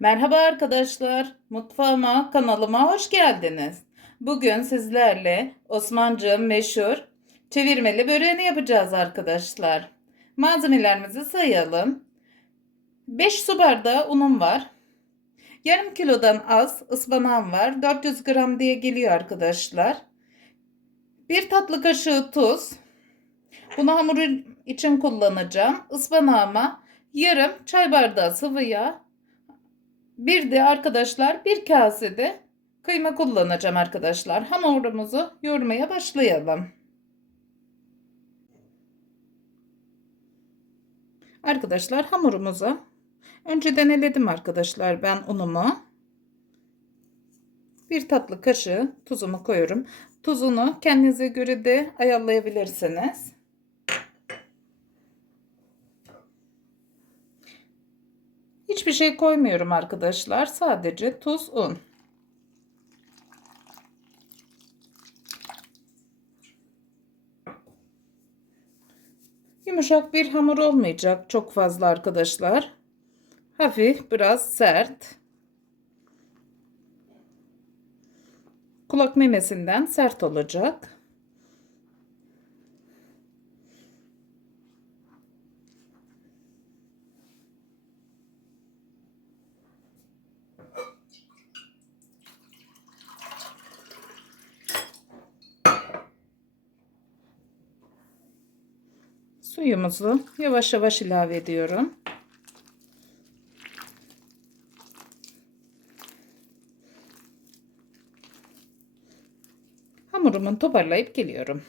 Merhaba arkadaşlar, mutfağıma, kanalıma hoş geldiniz. Bugün sizlerle Osmancığım meşhur çevirmeli böreğini yapacağız arkadaşlar. Malzemelerimizi sayalım. 5 su bardağı unum var. Yarım kilodan az ıspanağım var. 400 gram diye geliyor arkadaşlar. Bir tatlı kaşığı tuz. Bunu hamur için kullanacağım. Ispanağıma yarım çay bardağı sıvı yağ, bir de arkadaşlar bir kasede kıyma kullanacağım arkadaşlar. Hamurumuzu yoğurmaya başlayalım. Arkadaşlar hamurumuza önceden eledim arkadaşlar ben unumu. Bir tatlı kaşığı tuzumu koyuyorum. Tuzunu kendinize göre de ayarlayabilirsiniz. Hiçbir şey koymuyorum arkadaşlar. Sadece tuz, un. Yumuşak bir hamur olmayacak çok fazla arkadaşlar. Hafif biraz sert. Kulak memesinden sert olacak. Suyumuzu yavaş yavaş ilave ediyorum. Hamurumu toparlayıp geliyorum.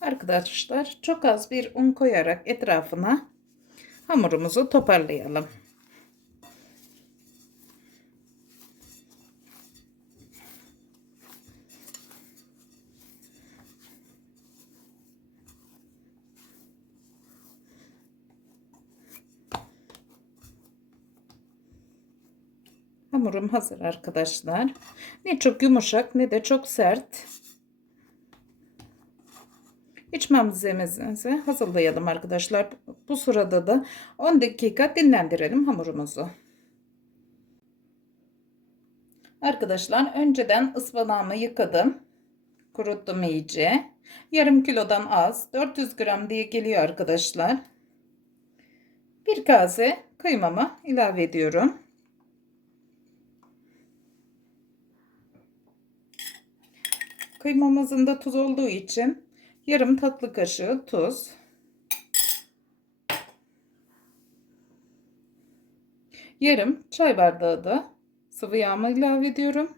Arkadaşlar çok az bir un koyarak etrafına hamurumuzu toparlayalım. Hamurum hazır arkadaşlar. Ne çok yumuşak ne de çok sert. İç malzememizi hazırlayalım arkadaşlar. Bu sırada da 10 dakika dinlendirelim hamurumuzu. Arkadaşlar önceden ıspanağımı yıkadım. Kuruttum iyice. Yarım kilodan az. 400 gram diye geliyor arkadaşlar. Bir kase kıymamı ilave ediyorum. Kıymamızın da tuz olduğu için yarım tatlı kaşığı tuz. Yarım çay bardağı da sıvı yağımı ilave ediyorum.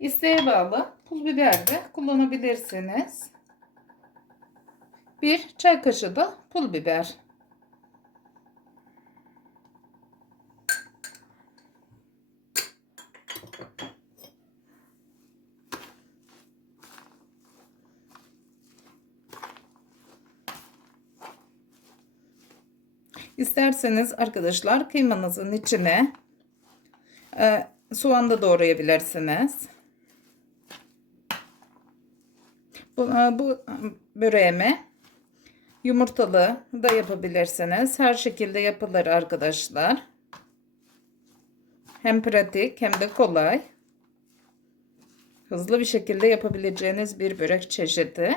İsteğe bağlı pul biber de kullanabilirsiniz. Bir çay kaşığı da pul biber. İsterseniz arkadaşlar kıymanızın içine e, soğan da doğrayabilirsiniz. Bu, e, bu böreğimi yumurtalı da yapabilirsiniz. Her şekilde yapılır arkadaşlar. Hem pratik hem de kolay. Hızlı bir şekilde yapabileceğiniz bir börek çeşidi.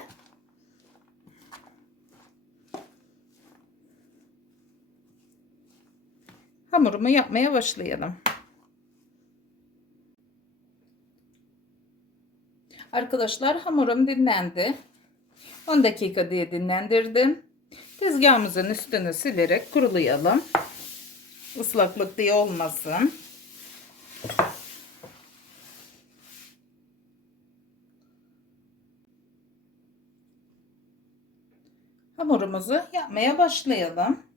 Hamurumu yapmaya başlayalım. Arkadaşlar hamurum dinlendi. 10 dakika diye dinlendirdim. Tezgahımızın üstünü silerek kurulayalım. Islaklık diye olmasın. Hamurumuzu yapmaya başlayalım.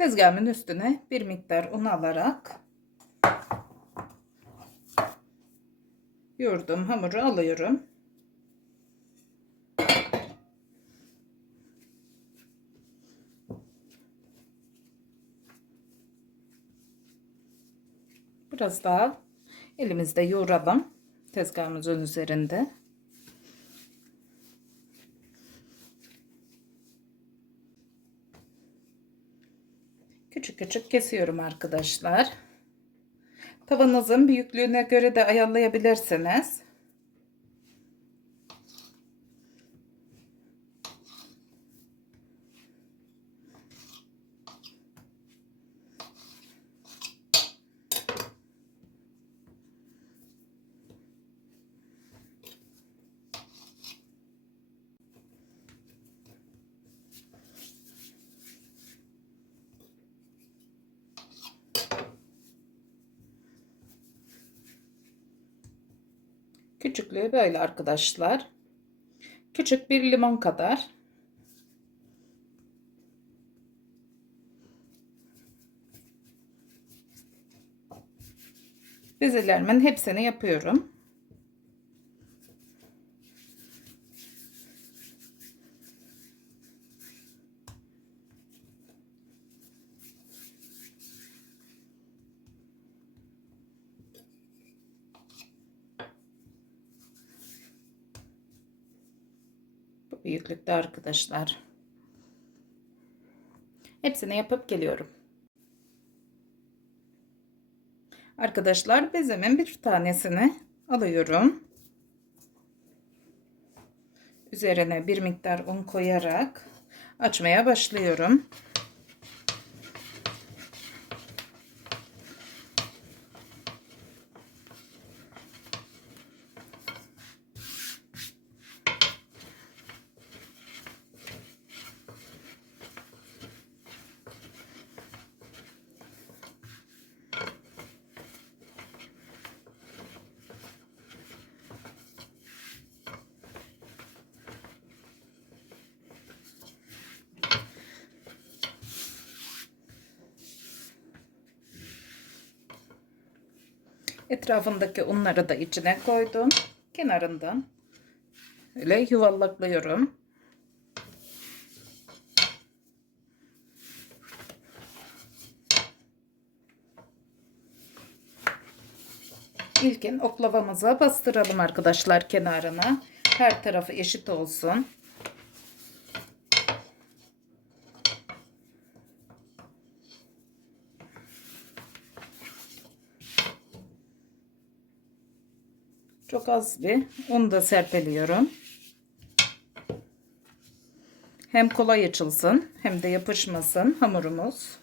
Tezgahımın üstüne bir miktar un alarak yoğurduğum hamuru alıyorum. Biraz daha Elimizde yoğuralım. Tezgahımızın üzerinde. Küçük kesiyorum arkadaşlar. Tavanızın büyüklüğüne göre de ayarlayabilirsiniz. Küçüklüğü böyle arkadaşlar. Küçük bir limon kadar. Bezelerimin hepsini yapıyorum. Bu büyüklükte arkadaşlar. Hepsini yapıp geliyorum. Arkadaşlar bezemin bir tanesini alıyorum. Üzerine bir miktar un koyarak açmaya başlıyorum. Etrafındaki unları da içine koydum. Kenarından öyle yuvarlaklıyorum. İlkin oklavamıza bastıralım arkadaşlar kenarına. Her tarafı eşit olsun. Çok az bir un da serpeliyorum. Hem kolay açılsın hem de yapışmasın hamurumuz.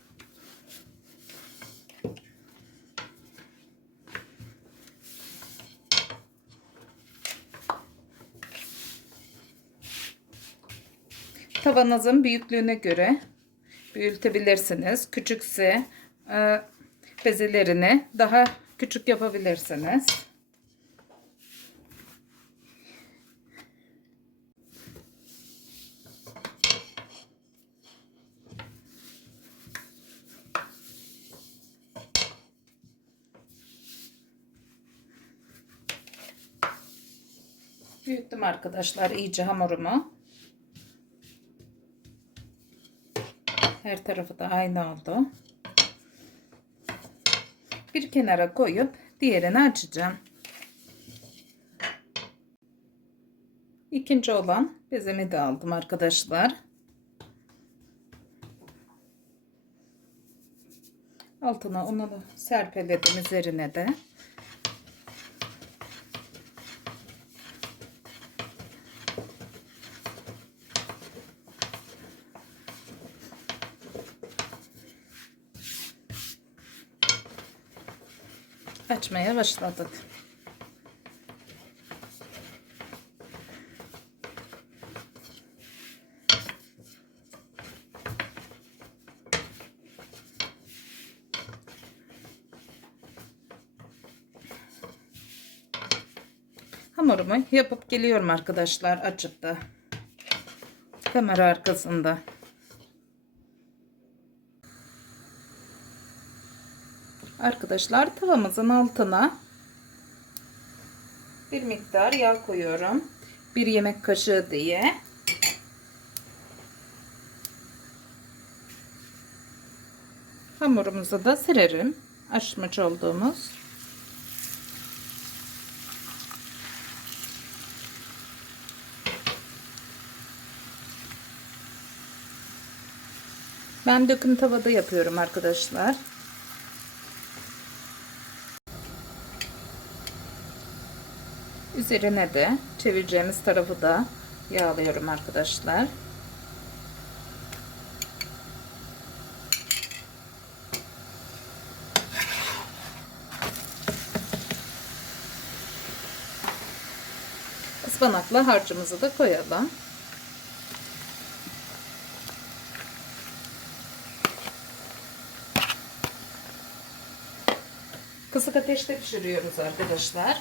Tavanızın büyüklüğüne göre büyütebilirsiniz. Küçükse e, bezelerini daha küçük yapabilirsiniz. Arkadaşlar iyice hamurumu. Her tarafı da aynı oldu. Bir kenara koyup diğerini açacağım. İkinci olan bezemi de aldım arkadaşlar. Altına onu serpeledim üzerine de. Açmaya başladık. Hamurumu yapıp geliyorum arkadaşlar açıp da kamera arkasında. arkadaşlar tavamızın altına bir miktar yağ koyuyorum. Bir yemek kaşığı diye. Hamurumuzu da sererim. Açmış olduğumuz. Ben döküm tavada yapıyorum arkadaşlar. Üzerine de çevireceğimiz tarafı da yağlıyorum arkadaşlar. Ispanakla harcımızı da koyalım. Kısık ateşte pişiriyoruz arkadaşlar.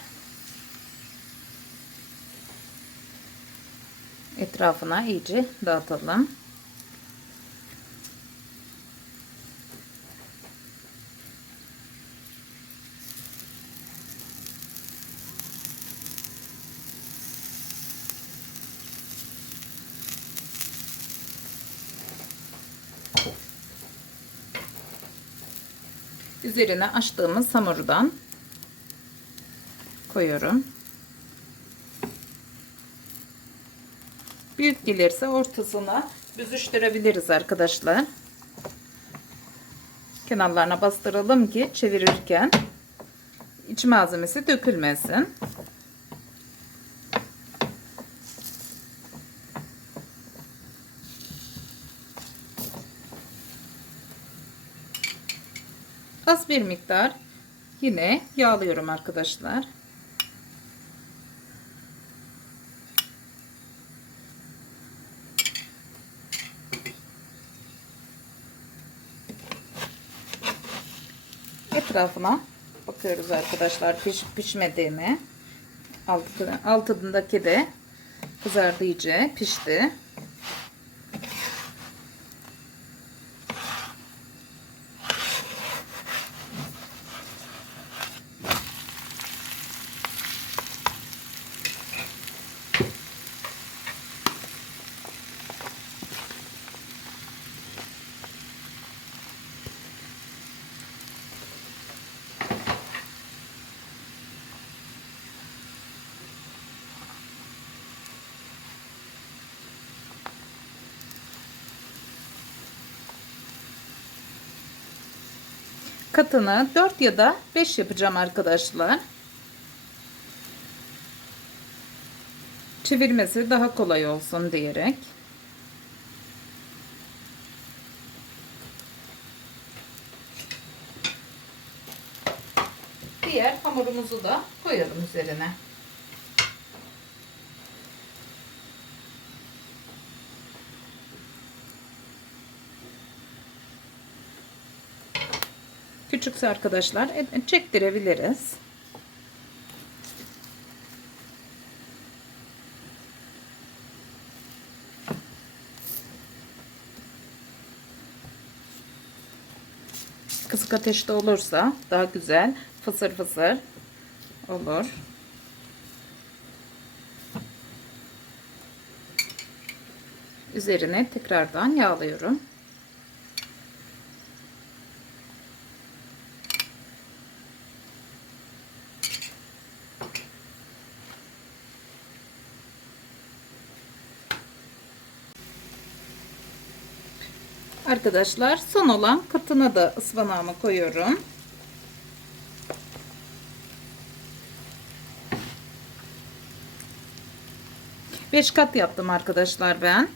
Etrafına iyice dağıtalım. Üzerine açtığımız hamurdan koyuyorum. Büyük gelirse ortasına büzüştürebiliriz arkadaşlar. Kenarlarına bastıralım ki çevirirken iç malzemesi dökülmesin. Az bir miktar yine yağlıyorum arkadaşlar. Etrafına bakıyoruz arkadaşlar pişip pişmediğini. Altı, altındaki de kızardı iyice pişti. Katını 4 ya da 5 yapacağım arkadaşlar. Çevirmesi daha kolay olsun diyerek. Diğer hamurumuzu da koyalım üzerine. Küçükse arkadaşlar e, çektirebiliriz. Kısık ateşte olursa daha güzel fısır fısır olur. Üzerine tekrardan yağlıyorum. Arkadaşlar son olan katına da ıspanağımı koyuyorum. Beş kat yaptım arkadaşlar ben.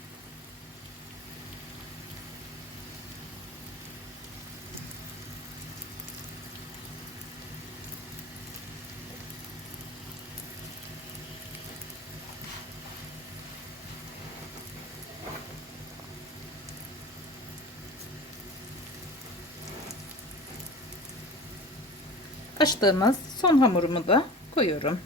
Açtığımız son hamurumu da koyuyorum.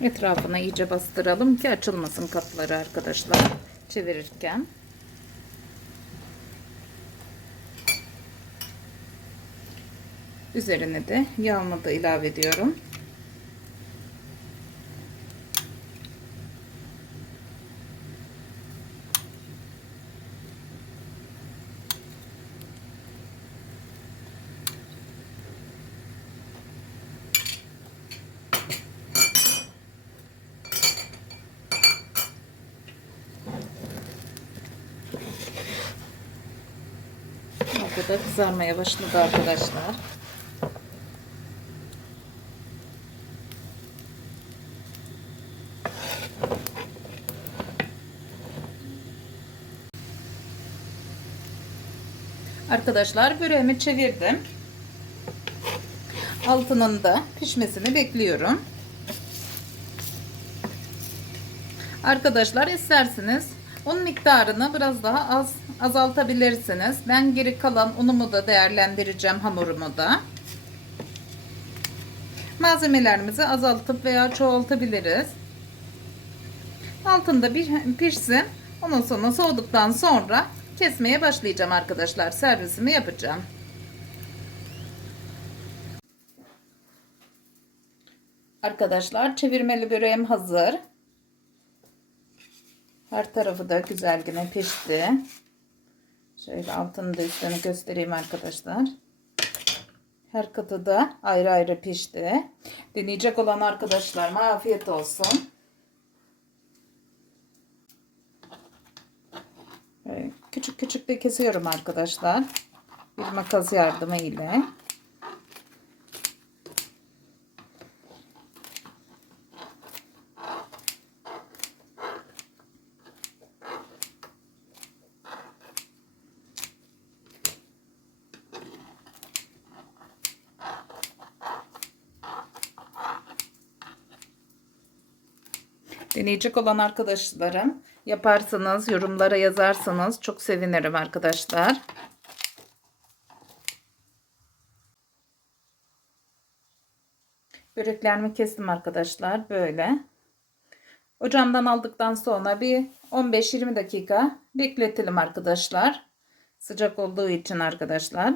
Etrafına iyice bastıralım ki açılmasın katları arkadaşlar çevirirken. Üzerine de yağımı da ilave ediyorum. da kızarmaya başladı arkadaşlar. Arkadaşlar böreğimi çevirdim. Altının da pişmesini bekliyorum. Arkadaşlar isterseniz un miktarını biraz daha az azaltabilirsiniz. Ben geri kalan unumu da değerlendireceğim hamurumu da. Malzemelerimizi azaltıp veya çoğaltabiliriz. Altında bir pişsin. Ondan sonra soğuduktan sonra kesmeye başlayacağım arkadaşlar. Servisimi yapacağım. Arkadaşlar çevirmeli böreğim hazır. Her tarafı da güzel yine pişti. Şöyle altını da üstünü göstereyim arkadaşlar. Her katı da ayrı ayrı pişti. Deneyecek olan arkadaşlarıma afiyet olsun. Küçük küçük de kesiyorum arkadaşlar. Bir makas yardımı ile. Deneyecek olan arkadaşlarım yaparsanız yorumlara yazarsanız çok sevinirim arkadaşlar. Böreklerimi kestim arkadaşlar böyle. Ocağımdan aldıktan sonra bir 15-20 dakika bekletelim arkadaşlar. Sıcak olduğu için arkadaşlar.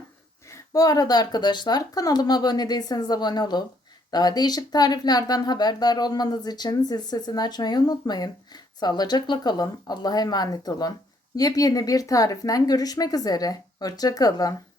Bu arada arkadaşlar kanalıma abone değilseniz abone olup daha değişik tariflerden haberdar olmanız için zil sesini açmayı unutmayın. Sağlıcakla kalın. Allah'a emanet olun. Yepyeni bir tarifle görüşmek üzere. Hoşçakalın.